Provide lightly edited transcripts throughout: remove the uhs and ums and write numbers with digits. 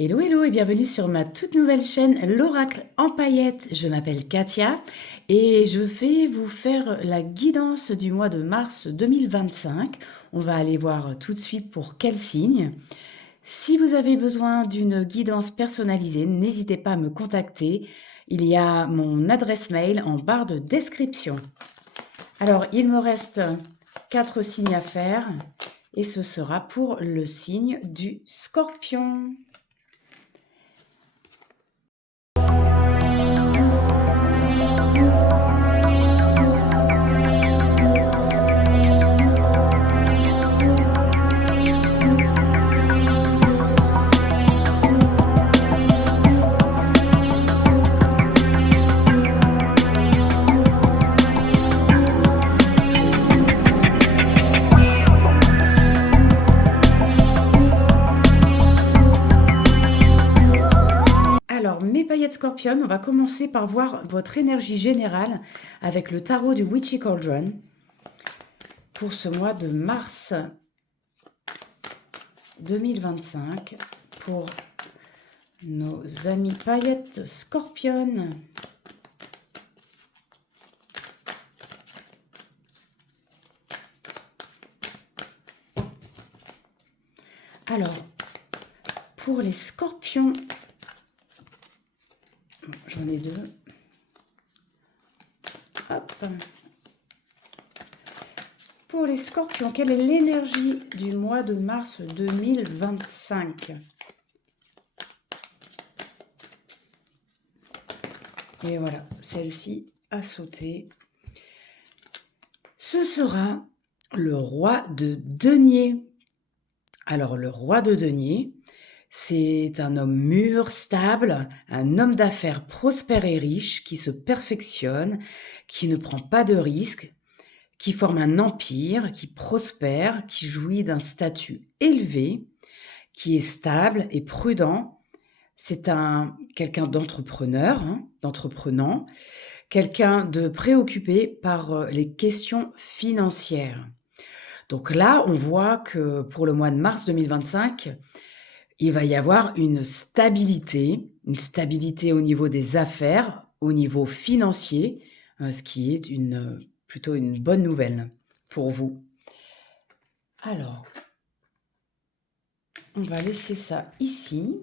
Hello, hello et bienvenue sur ma toute nouvelle chaîne L'Oracle en paillettes. Je m'appelle Katia et je vais vous faire la guidance du mois de mars 2025. On va aller voir tout de suite pour quel signe. Si vous avez besoin d'une guidance personnalisée, n'hésitez pas à me contacter. Il y a mon adresse mail en barre de description. Alors, il me reste 4 signes à faire et ce sera pour le signe du Scorpion. Alors, mes paillettes Scorpion, on va commencer par voir votre énergie générale avec le tarot du Witchy Cauldron pour ce mois de mars 2025 pour nos amis paillettes Scorpion. Alors, pour les Scorpions, j'en ai deux. Hop. Pour les Scorpions, quelle est l'énergie du mois de mars 2025? Et voilà, celle-ci a sauté. Ce sera le roi de denier. Alors, le roi de denier, c'est un homme mûr, stable, un homme d'affaires prospère et riche, qui se perfectionne, qui ne prend pas de risques, qui forme un empire, qui prospère, qui jouit d'un statut élevé, qui est stable et prudent. C'est quelqu'un d'entrepreneur, d'entreprenant, quelqu'un de préoccupé par les questions financières. Donc là, on voit que pour le mois de mars 2025, il va y avoir une stabilité au niveau des affaires, au niveau financier, ce qui est plutôt une bonne nouvelle pour vous. Alors, on va laisser ça ici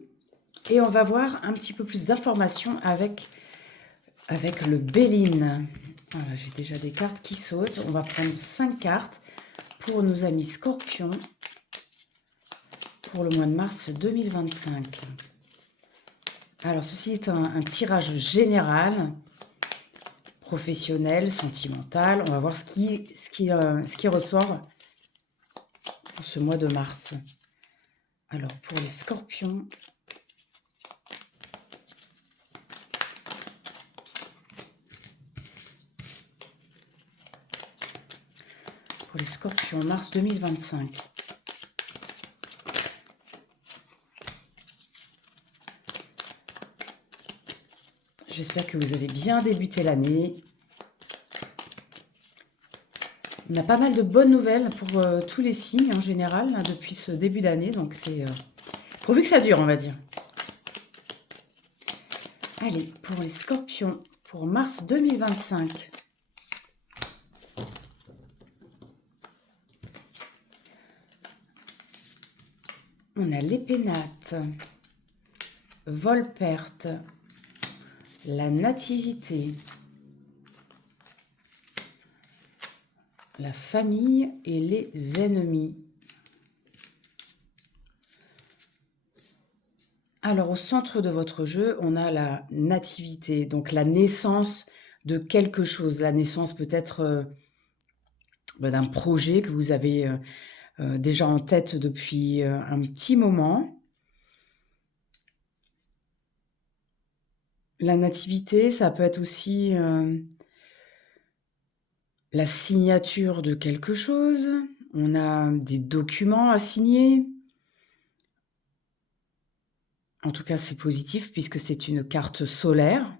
et on va voir un petit peu plus d'informations avec le Béline. Voilà, j'ai déjà des cartes qui sautent. On va prendre 5 cartes pour nos amis Scorpions pour le mois de mars 2025. Alors, ceci est un tirage général, professionnel, sentimental. On va voir ce qui ressort pour ce mois de mars. Alors, pour les Scorpions, mars 2025. J'espère que vous avez bien débuté l'année. On a pas mal de bonnes nouvelles pour tous les signes en général depuis ce début d'année. Donc c'est pourvu que ça dure, on va dire. Allez, pour les Scorpions, pour mars 2025. On a l'épénate, Volperte, la nativité, la famille et les ennemis. Alors, au centre de votre jeu, on a la nativité, donc la naissance de quelque chose. La naissance peut-être d'un projet que vous avez déjà en tête depuis un petit moment. La nativité, ça peut être aussi la signature de quelque chose. On a des documents à signer. En tout cas, c'est positif puisque c'est une carte solaire.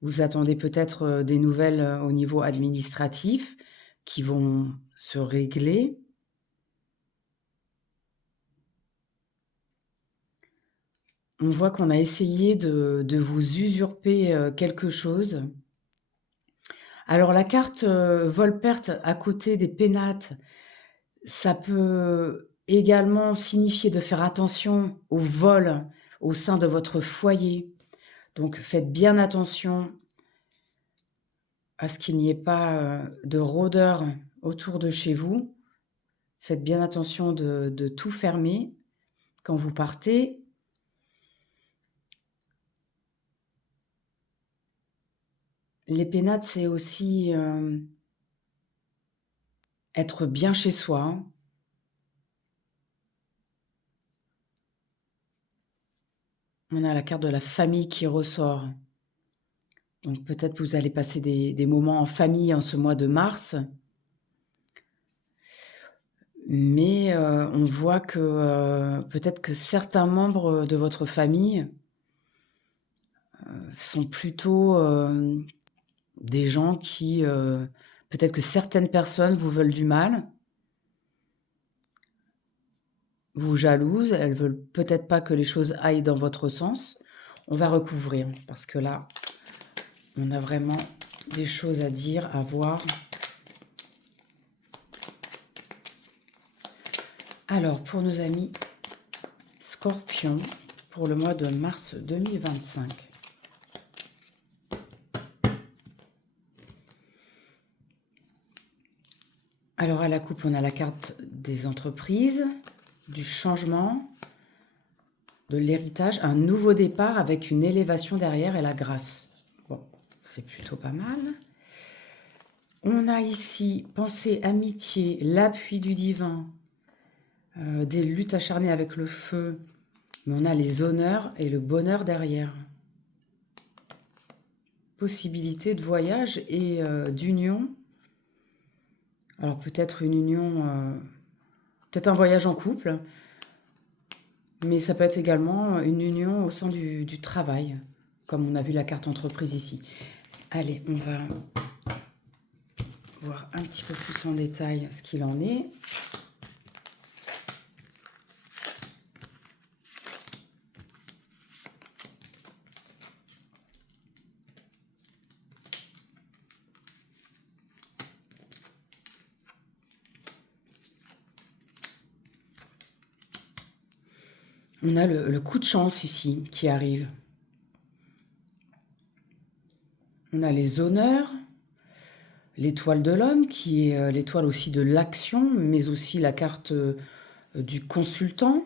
Vous attendez peut-être des nouvelles au niveau administratif qui vont se régler. On voit qu'on a essayé de vous usurper, quelque chose. Alors la carte, vol-perte à côté des pénates, ça peut également signifier de faire attention au vol au sein de votre foyer. Donc faites bien attention à ce qu'il n'y ait pas, de rôdeurs autour de chez vous. Faites bien attention de tout fermer quand vous partez. Les pénates, c'est aussi, être bien chez soi, hein. On a la carte de la famille qui ressort. Donc peut-être vous allez passer des moments en famille en ce mois de mars, mais on voit que, peut-être que certains membres de votre famille, sont plutôt, des gens qui, peut-être que certaines personnes vous veulent du mal, vous jalousent, elles veulent peut-être pas que les choses aillent dans votre sens. On va recouvrir parce que là, on a vraiment des choses à dire, à voir. Alors, pour nos amis Scorpions, pour le mois de mars 2025. Alors, à la coupe, on a la carte des entreprises, du changement, de l'héritage, un nouveau départ avec une élévation derrière et la grâce. Bon, c'est plutôt pas mal. On a ici pensée, amitié, l'appui du divin, des luttes acharnées avec le feu, mais on a les honneurs et le bonheur derrière. Possibilité de voyage et d'union. Alors peut-être une union, peut-être un voyage en couple, mais ça peut être également une union au sein du travail, comme on a vu la carte entreprise ici. Allez, on va voir un petit peu plus en détail ce qu'il en est. On a le coup de chance ici qui arrive. On a les honneurs, l'étoile de l'homme qui est l'étoile aussi de l'action, mais aussi la carte du consultant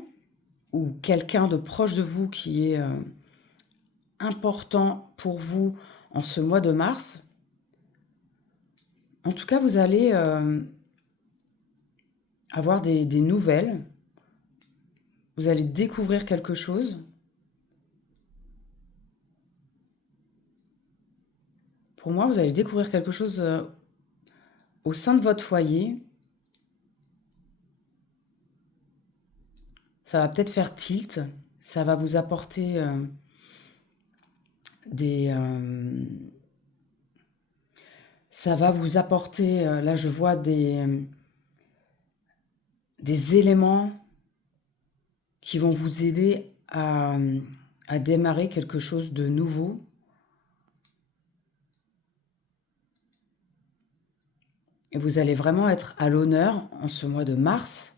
ou quelqu'un de proche de vous qui est important pour vous en ce mois de mars. En tout cas, vous allez avoir des nouvelles. Vous allez découvrir quelque chose. Pour moi, vous allez découvrir quelque chose au sein de votre foyer. Ça va peut-être faire tilt. Ça va vous apporter des... ça va vous apporter, là je vois des éléments qui vont vous aider à démarrer quelque chose de nouveau. Et vous allez vraiment être à l'honneur en ce mois de mars.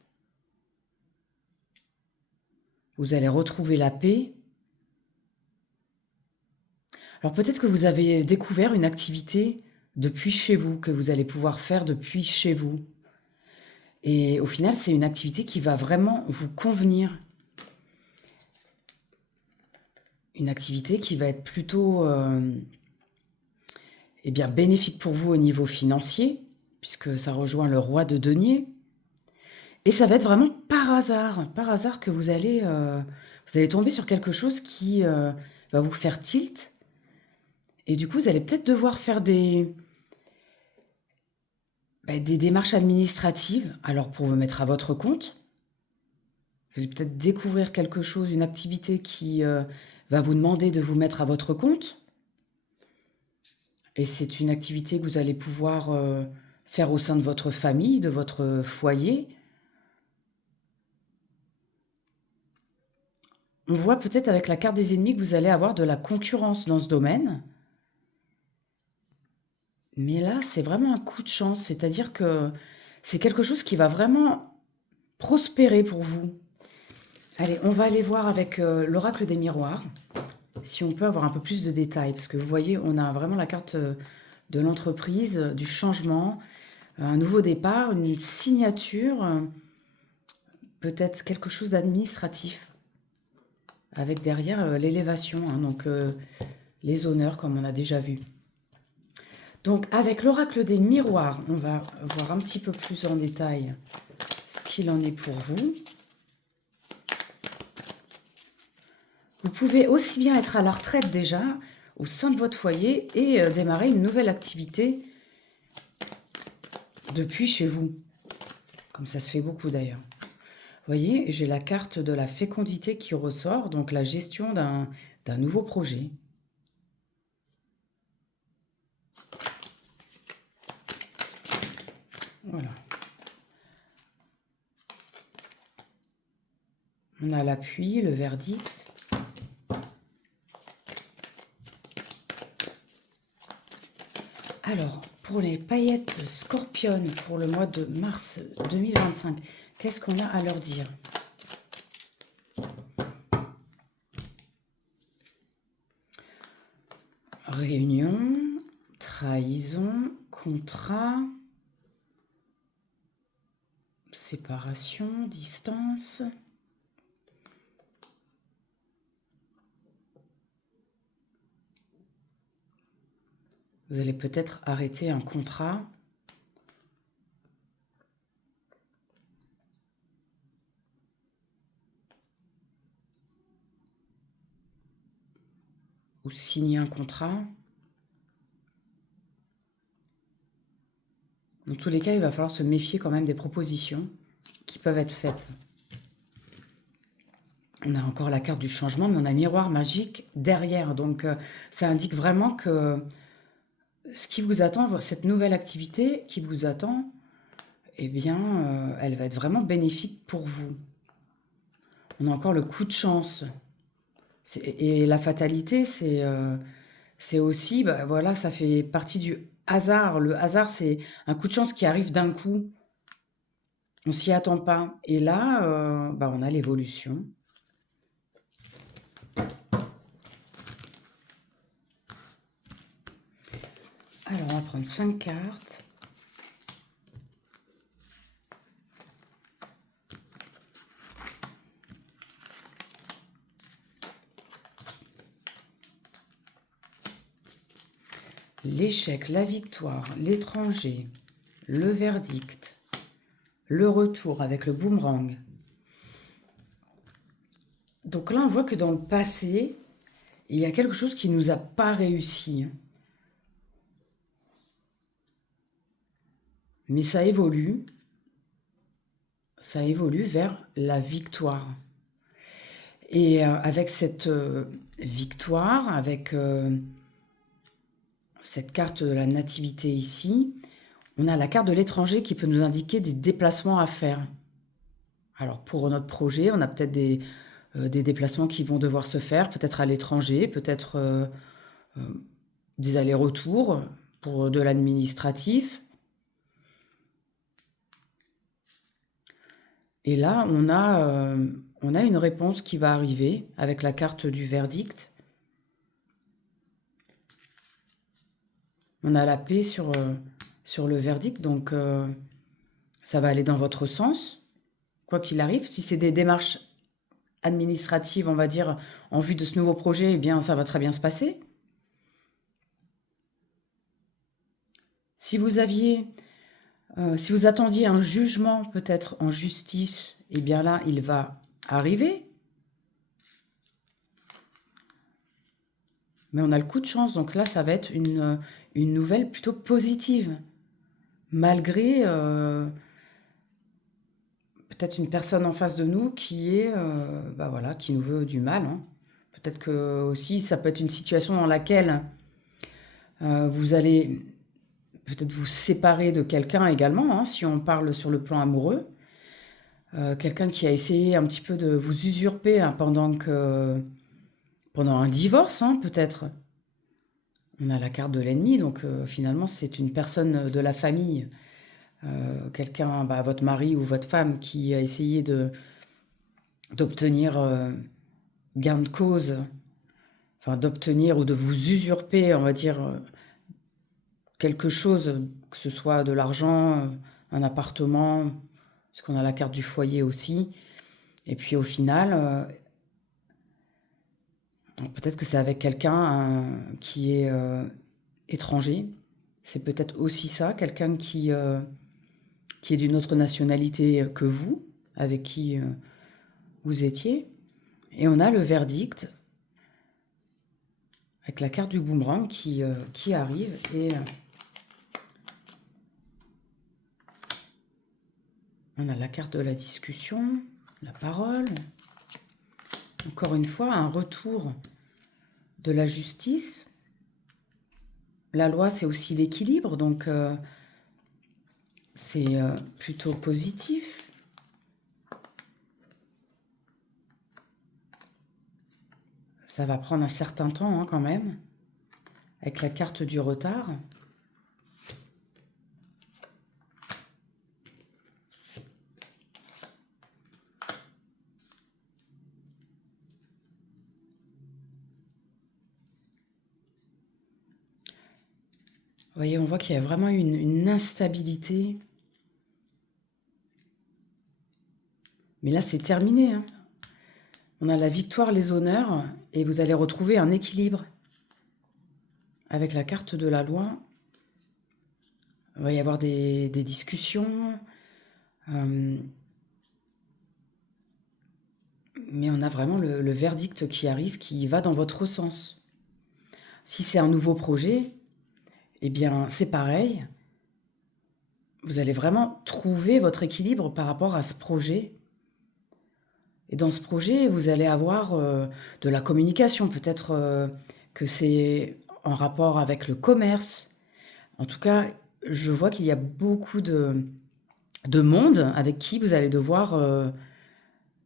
Vous allez retrouver la paix. Alors peut-être que vous avez découvert une activité depuis chez vous, que vous allez pouvoir faire depuis chez vous. Et au final, c'est une activité qui va vraiment vous convenir. Une activité qui va être plutôt eh bien, bénéfique pour vous au niveau financier, puisque ça rejoint le roi de denier. Et ça va être vraiment par hasard que vous allez tomber sur quelque chose qui va vous faire tilt. Et du coup, vous allez peut-être devoir faire des démarches administratives, alors pour vous mettre à votre compte. Vous allez peut-être découvrir quelque chose, une activité qui va vous demander de vous mettre à votre compte. Et c'est une activité que vous allez pouvoir faire au sein de votre famille, de votre foyer. on voit peut-être avec la carte des ennemis que vous allez avoir de la concurrence dans ce domaine. Mais là, c'est vraiment un coup de chance, c'est-à-dire que c'est quelque chose qui va vraiment prospérer pour vous. Allez, on va aller voir avec l'oracle des miroirs, si on peut avoir un peu plus de détails, parce que vous voyez, on a vraiment la carte de l'entreprise, du changement, un nouveau départ, une signature, peut-être quelque chose d'administratif, avec derrière l'élévation, hein, donc les honneurs, comme on a déjà vu. Donc, avec l'oracle des miroirs, on va voir un petit peu plus en détail ce qu'il en est pour vous. Vous pouvez aussi bien être à la retraite déjà, au sein de votre foyer, et démarrer une nouvelle activité depuis chez vous. Comme ça se fait beaucoup d'ailleurs. Vous voyez, j'ai la carte de la fécondité qui ressort, donc la gestion d'un nouveau projet. Voilà. On a l'appui, le verdict. Alors, pour les paillettes Scorpion pour le mois de mars 2025, qu'est-ce qu'on a à leur dire? Réunion, trahison, contrat, séparation, distance. Vous allez peut-être arrêter un contrat. Ou signer un contrat. Dans tous les cas, il va falloir se méfier quand même des propositions qui peuvent être faites. On a encore la carte du changement, mais on a un miroir magique derrière. Donc, ça indique vraiment que ce qui vous attend, cette nouvelle activité qui vous attend, eh bien, elle va être vraiment bénéfique pour vous. On a encore le coup de chance. Et la fatalité, c'est aussi, bah, voilà, ça fait partie du hasard. Le hasard, c'est un coup de chance qui arrive d'un coup. On s'y attend pas. Et là, bah, on a l'évolution. Alors, on va prendre 5 cartes. L'échec, la victoire, l'étranger, le verdict, le retour avec le boomerang. Donc là, on voit que dans le passé, il y a quelque chose qui ne nous a pas réussi. Mais ça évolue vers la victoire. Et avec cette victoire, avec cette carte de la nativité ici, on a la carte de l'étranger qui peut nous indiquer des déplacements à faire. Alors pour notre projet, on a peut-être des déplacements qui vont devoir se faire, peut-être à l'étranger, peut-être des allers-retours pour de l'administratif. Et là, on a une réponse qui va arriver avec la carte du verdict. On a la paix sur le verdict, donc ça va aller dans votre sens, quoi qu'il arrive. Si c'est des démarches administratives, on va dire, en vue de ce nouveau projet, eh bien, ça va très bien se passer. Si vous attendiez un jugement, peut-être en justice, eh bien là, il va arriver. Mais on a le coup de chance, donc là, ça va être une nouvelle plutôt positive. Malgré peut-être une personne en face de nous qui est, bah voilà, qui nous veut du mal, hein. Peut-être que aussi, ça peut être une situation dans laquelle vous allez peut-être vous séparer de quelqu'un également, hein, si on parle sur le plan amoureux. quelqu'un qui a essayé un petit peu de vous usurper, hein, pendant un divorce, hein, peut-être. On a la carte de l'ennemi, donc finalement, c'est une personne de la famille, quelqu'un, bah, votre mari ou votre femme qui a essayé d'obtenir gain de cause, enfin d'obtenir ou de vous usurper, on va dire, quelque chose, que ce soit de l'argent, un appartement, parce qu'on a la carte du foyer aussi. Et puis au final, peut-être que c'est avec quelqu'un qui est étranger. C'est peut-être aussi ça, quelqu'un qui est d'une autre nationalité que vous, avec qui vous étiez. Et on a le verdict avec la carte du boomerang qui arrive. Et on a la carte de la discussion, la parole. Encore une fois, un retour de la justice. La loi, c'est aussi l'équilibre, donc c'est plutôt positif. Ça va prendre un certain temps, hein, quand même, avec la carte du retard. Vous voyez, on voit qu'il y a vraiment une instabilité. Mais là, c'est terminé, hein. On a la victoire, les honneurs, et vous allez retrouver un équilibre. Avec la carte de la loi, il va y avoir des discussions, mais on a vraiment le verdict qui arrive, qui va dans votre sens. Si c'est un nouveau projet, eh bien, c'est pareil. Vous allez vraiment trouver votre équilibre par rapport à ce projet. Et dans ce projet, vous allez avoir de la communication. Peut-être que c'est en rapport avec le commerce. En tout cas, je vois qu'il y a beaucoup de monde avec qui vous allez devoir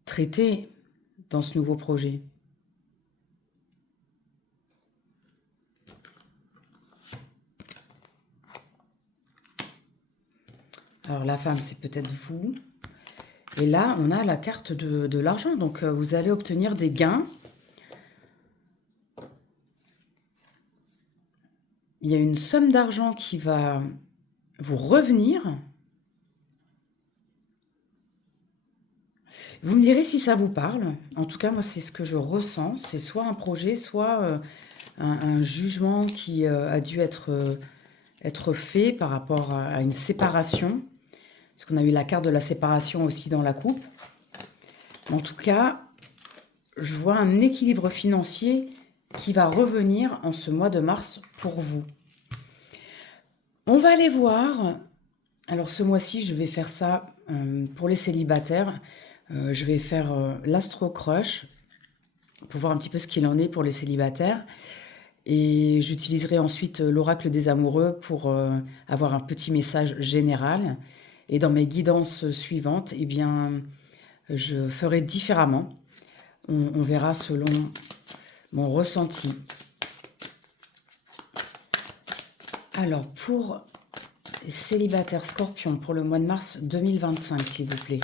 traiter dans ce nouveau projet. Alors la femme, c'est peut-être vous. Et là, on a la carte de l'argent. Donc vous allez obtenir des gains. Il y a une somme d'argent qui va vous revenir. Vous me direz si ça vous parle. En tout cas, moi, c'est ce que je ressens. C'est soit un projet, soit un jugement qui a dû être fait par rapport à une séparation. Parce qu'on a eu la carte de la séparation aussi dans la coupe. En tout cas, je vois un équilibre financier qui va revenir en ce mois de mars pour vous. On va aller voir. Alors ce mois-ci, je vais faire ça pour les célibataires. Je vais faire l'Astro Crush pour voir un petit peu ce qu'il en est pour les célibataires. Et j'utiliserai ensuite l'oracle des amoureux pour avoir un petit message général. Et dans mes guidances suivantes, eh bien, je ferai différemment. On verra selon mon ressenti. Alors, pour les célibataires scorpions, pour le mois de mars 2025, s'il vous plaît.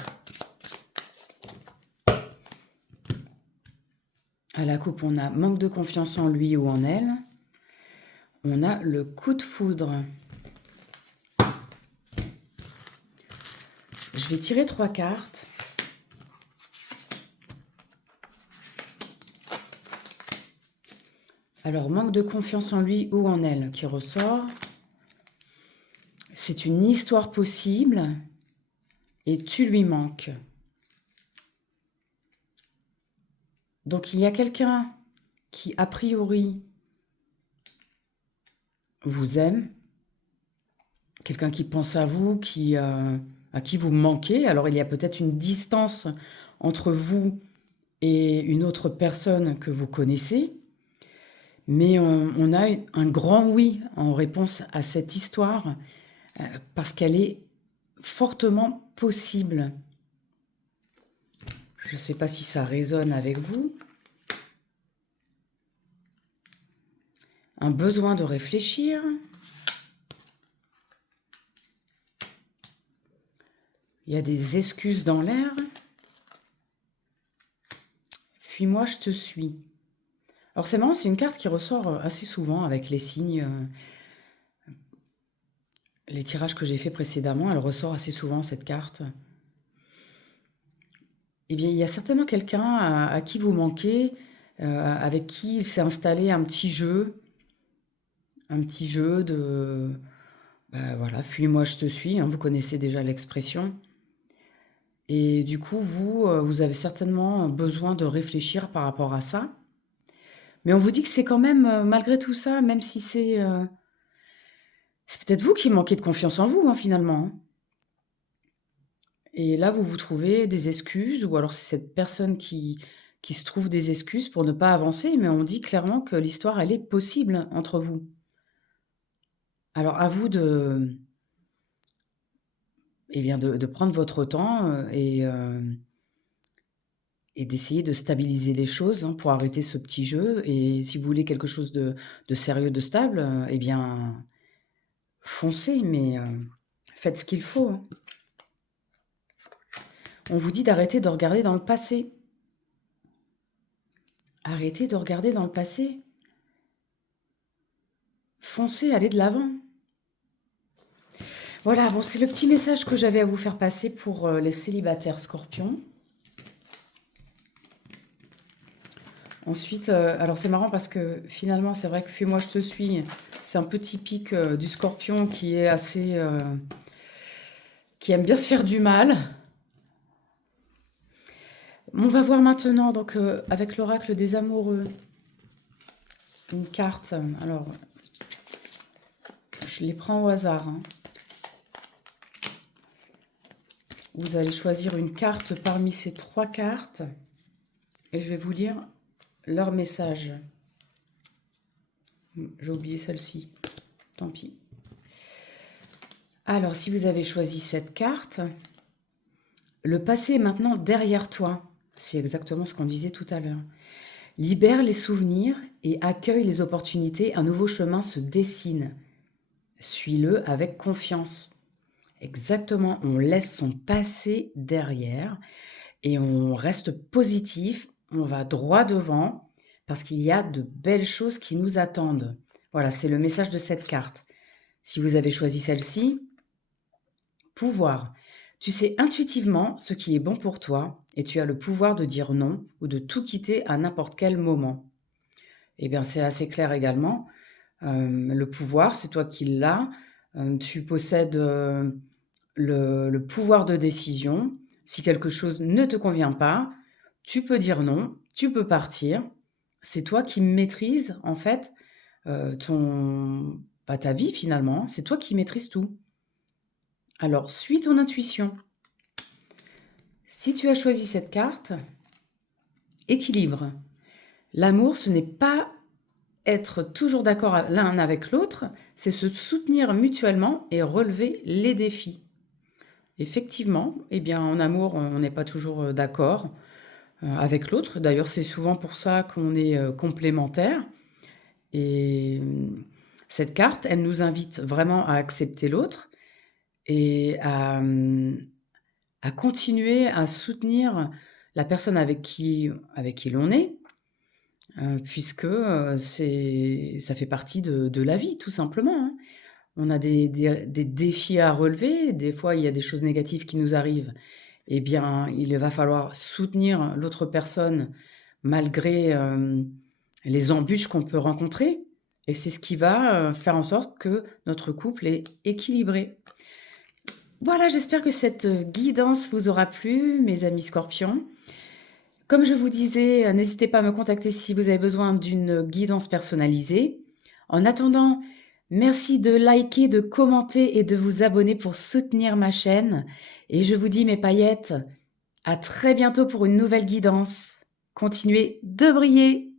À la coupe, on a manque de confiance en lui ou en elle. On a le coup de foudre. Je vais tirer 3 cartes. Alors, manque de confiance en lui ou en elle qui ressort. C'est une histoire possible et tu lui manques. Donc, il y a quelqu'un qui, a priori, vous aime. Quelqu'un qui pense à vous, à qui vous manquez. Alors, il y a peut-être une distance entre vous et une autre personne que vous connaissez. Mais on a un grand oui en réponse à cette histoire parce qu'elle est fortement possible. Je ne sais pas si ça résonne avec vous. Un besoin de réfléchir. Il y a des excuses dans l'air. Fuis-moi, je te suis. Alors c'est marrant, c'est une carte qui ressort assez souvent avec les signes. Les tirages que j'ai fait précédemment, elle ressort assez souvent cette carte. Eh bien, il y a certainement quelqu'un à qui vous manquez, avec qui il s'est installé un petit jeu de, bah, voilà, fuis-moi, je te suis, hein, vous connaissez déjà l'expression. Et du coup, vous avez certainement besoin de réfléchir par rapport à ça. Mais on vous dit que c'est quand même, malgré tout ça, même si c'est peut-être vous qui manquez de confiance en vous, hein, finalement, hein. Et là, vous vous trouvez des excuses ou alors c'est cette personne qui se trouve des excuses pour ne pas avancer, mais on dit clairement que l'histoire, elle est possible entre vous. Alors à vous de, eh bien, de prendre votre temps, et d'essayer de stabiliser les choses, hein, pour arrêter ce petit jeu et si vous voulez quelque chose de sérieux, de stable, eh bien, foncez, mais faites ce qu'il faut, hein. On vous dit d'arrêter de regarder dans le passé. Arrêtez de regarder dans le passé. Foncez, allez de l'avant. Voilà, bon, c'est le petit message que j'avais à vous faire passer pour les célibataires scorpions. Ensuite, alors c'est marrant parce que finalement, c'est vrai que Fais-moi, je te suis, c'est un peu typique du scorpion qui est assez, qui aime bien se faire du mal. On va voir maintenant, donc, avec l'oracle des amoureux, une carte. Alors, je les prends au hasard, hein. Vous allez choisir une carte parmi ces 3 cartes et je vais vous lire leur message. J'ai oublié celle-ci, tant pis. Alors, si vous avez choisi cette carte, le passé est maintenant derrière toi. C'est exactement ce qu'on disait tout à l'heure. Libère les souvenirs et accueille les opportunités. Un nouveau chemin se dessine. Suis-le avec confiance. Exactement, on laisse son passé derrière et on reste positif, on va droit devant parce qu'il y a de belles choses qui nous attendent. Voilà, c'est le message de cette carte. Si vous avez choisi celle-ci, pouvoir. Tu sais intuitivement ce qui est bon pour toi et tu as le pouvoir de dire non ou de tout quitter à n'importe quel moment. Eh bien, c'est assez clair également. Le pouvoir, c'est toi qui l'as. Tu possèdes le pouvoir de décision. Si quelque chose ne te convient pas, tu peux dire non, tu peux partir. C'est toi qui maîtrises en fait pas ta vie finalement, c'est toi qui maîtrises tout. Alors, suis ton intuition. Si tu as choisi cette carte, équilibre. L'amour, ce n'est pas être toujours d'accord l'un avec l'autre, c'est se soutenir mutuellement et relever les défis. Effectivement, eh bien, en amour, on n'est pas toujours d'accord avec l'autre. D'ailleurs, c'est souvent pour ça qu'on est complémentaires. Et cette carte, elle nous invite vraiment à accepter l'autre et à continuer à soutenir la personne avec qui l'on est, puisque ça fait partie de la vie, tout simplement, hein. On a des défis à relever, des fois il y a des choses négatives qui nous arrivent, eh bien, il va falloir soutenir l'autre personne malgré les embûches qu'on peut rencontrer, et c'est ce qui va faire en sorte que notre couple est équilibré. Voilà, j'espère que cette guidance vous aura plu, mes amis scorpions. Comme je vous disais, n'hésitez pas à me contacter si vous avez besoin d'une guidance personnalisée. En attendant, merci de liker, de commenter et de vous abonner pour soutenir ma chaîne. Et je vous dis, mes paillettes, à très bientôt pour une nouvelle guidance. Continuez de briller!